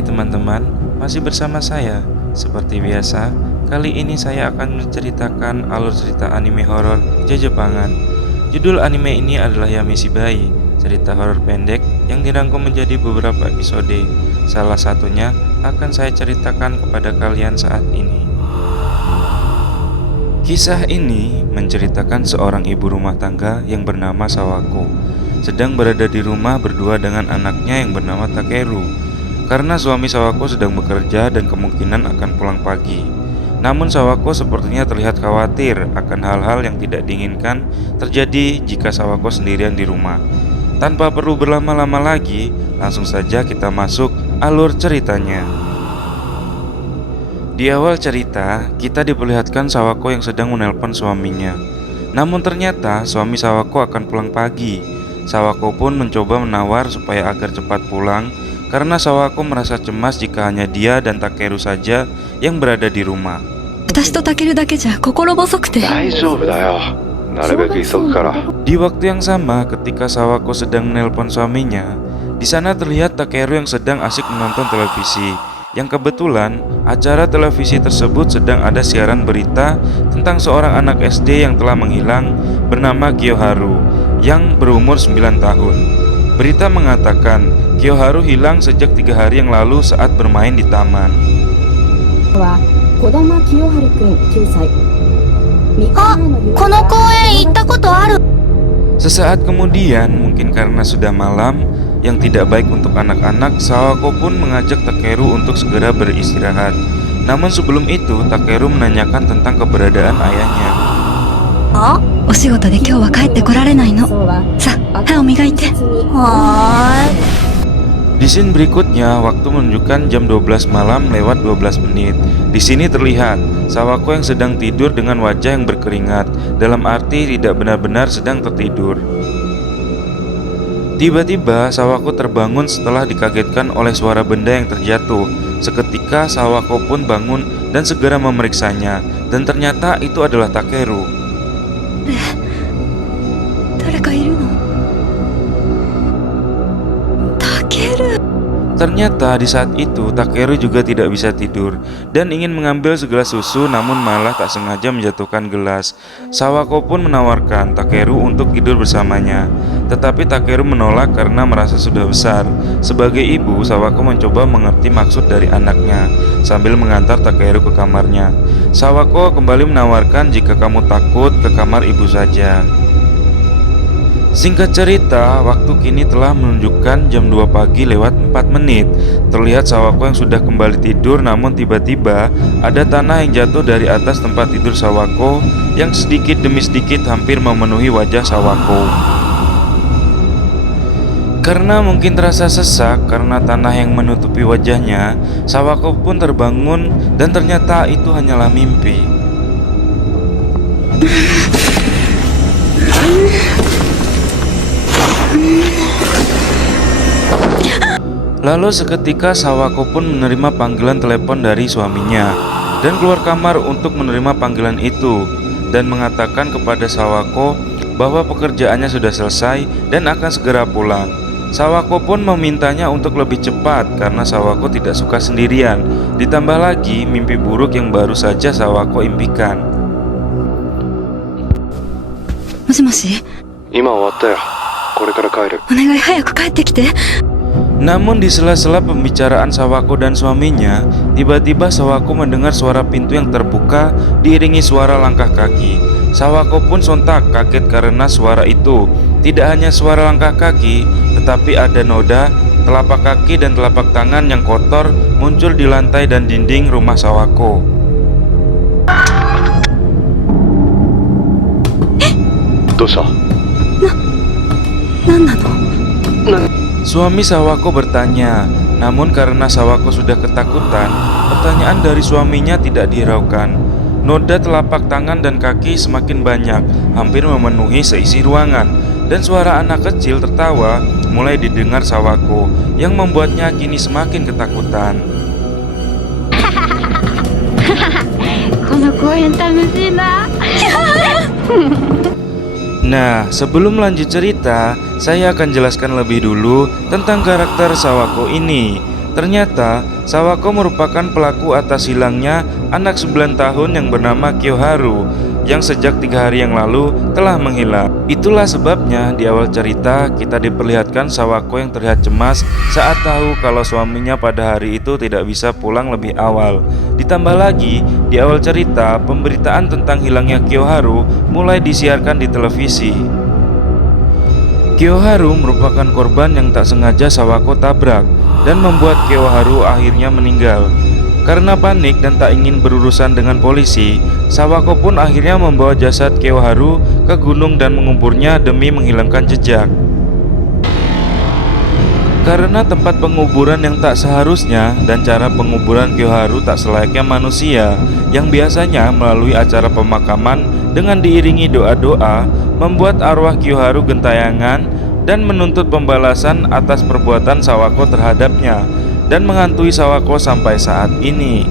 Hai teman-teman, masih bersama saya. Seperti biasa, kali ini saya akan menceritakan alur cerita anime horor Jepangan. Judul anime ini adalah Yamishibai, cerita horor pendek yang dirangkum menjadi beberapa episode. Salah satunya akan saya ceritakan kepada kalian saat ini. Kisah ini menceritakan seorang ibu rumah tangga yang bernama Sawako sedang berada di rumah berdua dengan anaknya yang bernama Takeru. Karena suami Sawako sedang bekerja dan kemungkinan akan pulang pagi. Namun Sawako sepertinya terlihat khawatir akan hal-hal yang tidak diinginkan terjadi jika Sawako sendirian di rumah. Tanpa perlu berlama-lama lagi, langsung saja kita masuk alur ceritanya. Di awal cerita, kita diperlihatkan Sawako yang sedang menelpon suaminya. Namun ternyata suami Sawako akan pulang pagi. Sawako pun mencoba menawar supaya agar cepat pulang, karena Sawako merasa cemas jika hanya dia dan Takeru saja yang berada di rumah. Di waktu yang sama, ketika Sawako sedang menelpon suaminya, di sana terlihat Takeru yang sedang asik menonton televisi. Yang kebetulan, acara televisi tersebut sedang ada siaran berita tentang seorang anak SD yang telah menghilang bernama Kiyoharu yang berumur 9 tahun. Berita mengatakan Kiyoharu hilang sejak 3 hari yang lalu saat bermain di taman. Sesaat kemudian, mungkin karena sudah malam yang tidak baik untuk anak-anak, Sawako pun mengajak Takeru untuk segera beristirahat. Namun sebelum itu, Takeru menanyakan tentang keberadaan ayahnya. Di scene berikutnya, waktu menunjukkan jam 12 malam lewat 12 menit. Di sini terlihat Sawako yang sedang tidur dengan wajah yang berkeringat, dalam arti tidak benar-benar sedang tertidur. Tiba-tiba Sawako terbangun setelah dikagetkan oleh suara benda yang terjatuh. Seketika Sawako pun bangun dan segera memeriksanya, dan ternyata itu adalah Takeru. Ternyata di saat itu Takeru juga tidak bisa tidur dan ingin mengambil segelas susu, namun malah tak sengaja menjatuhkan gelas. Sawako pun menawarkan Takeru untuk tidur bersamanya, tetapi Takeru menolak karena merasa sudah besar. Sebagai ibu, Sawako mencoba mengerti maksud dari anaknya sambil mengantar Takeru ke kamarnya. Sawako kembali menawarkan, jika kamu takut, ke kamar ibu saja. Singkat cerita, waktu kini telah menunjukkan jam 2 pagi lewat 4 menit. Terlihat Sawako yang sudah kembali tidur, namun tiba-tiba ada tanah yang jatuh dari atas tempat tidur Sawako yang sedikit demi sedikit hampir memenuhi wajah Sawako. Karena mungkin terasa sesak karena tanah yang menutupi wajahnya, Sawako pun terbangun dan ternyata itu hanyalah mimpi. Lalu seketika Sawako pun menerima panggilan telepon dari suaminya dan keluar kamar untuk menerima panggilan itu dan mengatakan kepada Sawako bahwa pekerjaannya sudah selesai dan akan segera pulang. Sawako pun memintanya untuk lebih cepat karena Sawako tidak suka sendirian. Ditambah lagi mimpi buruk yang baru saja Sawako impikan. Namun di sela-sela pembicaraan Sawako dan suaminya, tiba-tiba Sawako mendengar suara pintu yang terbuka diiringi suara langkah kaki. Sawako pun sontak kaget karena suara itu tidak hanya suara langkah kaki, tetapi ada noda, telapak kaki dan telapak tangan yang kotor muncul di lantai dan dinding rumah Sawako. Suami Sawako bertanya, namun karena Sawako sudah ketakutan, pertanyaan dari suaminya tidak dihiraukan. Noda telapak tangan dan kaki semakin banyak, hampir memenuhi seisi ruangan, dan suara anak kecil tertawa mulai didengar Sawako, yang membuatnya kini semakin ketakutan. Nah, sebelum lanjut cerita, saya akan jelaskan lebih dulu tentang karakter Sawako ini. Ternyata Sawako merupakan pelaku atas hilangnya anak 9 tahun yang bernama Kyoharu yang sejak 3 hari yang lalu telah menghilang. Itulah sebabnya di awal cerita kita diperlihatkan Sawako yang terlihat cemas saat tahu kalau suaminya pada hari itu tidak bisa pulang lebih awal. Ditambah lagi di awal cerita pemberitaan tentang hilangnya Kyoharu mulai disiarkan di televisi. Kyoharu merupakan korban yang tak sengaja Sawako tabrak dan membuat Kyoharu akhirnya meninggal. Karena panik dan tak ingin berurusan dengan polisi, Sawako pun akhirnya membawa jasad Kyoharu ke gunung dan menguburnya demi menghilangkan jejak. Karena tempat penguburan yang tak seharusnya dan cara penguburan Kyoharu tak selayaknya manusia yang biasanya melalui acara pemakaman dengan diiringi doa-doa, membuat arwah Kyoharu gentayangan dan menuntut pembalasan atas perbuatan Sawako terhadapnya dan menghantui Sawako sampai saat ini.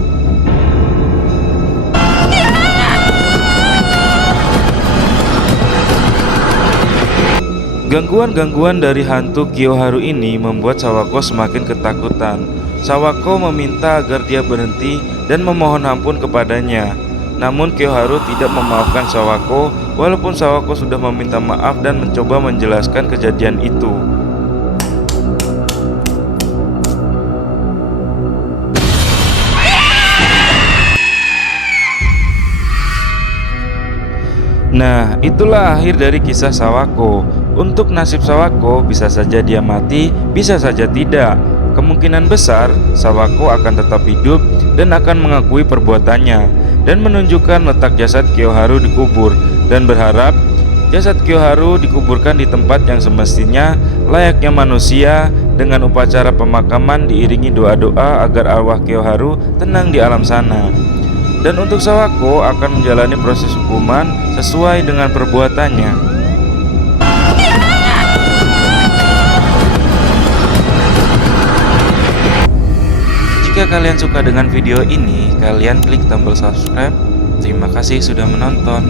Gangguan-gangguan dari hantu Kyoharu ini membuat Sawako semakin ketakutan. Sawako meminta agar dia berhenti dan memohon ampun kepadanya. Namun Kyoharu tidak memaafkan Sawako walaupun Sawako sudah meminta maaf dan mencoba menjelaskan kejadian itu. Nah, itulah akhir dari kisah Sawako. Untuk nasib Sawako, bisa saja dia mati, bisa saja tidak. Kemungkinan besar Sawako akan tetap hidup dan akan mengakui perbuatannya dan menunjukkan letak jasad Kyoharu dikubur, dan berharap jasad Kyoharu dikuburkan di tempat yang semestinya layaknya manusia dengan upacara pemakaman diiringi doa-doa agar arwah Kyoharu tenang di alam sana. Dan untuk Sawako akan menjalani proses hukuman sesuai dengan perbuatannya. Jika kalian suka dengan video ini, kalian klik tombol subscribe. Terima kasih sudah menonton.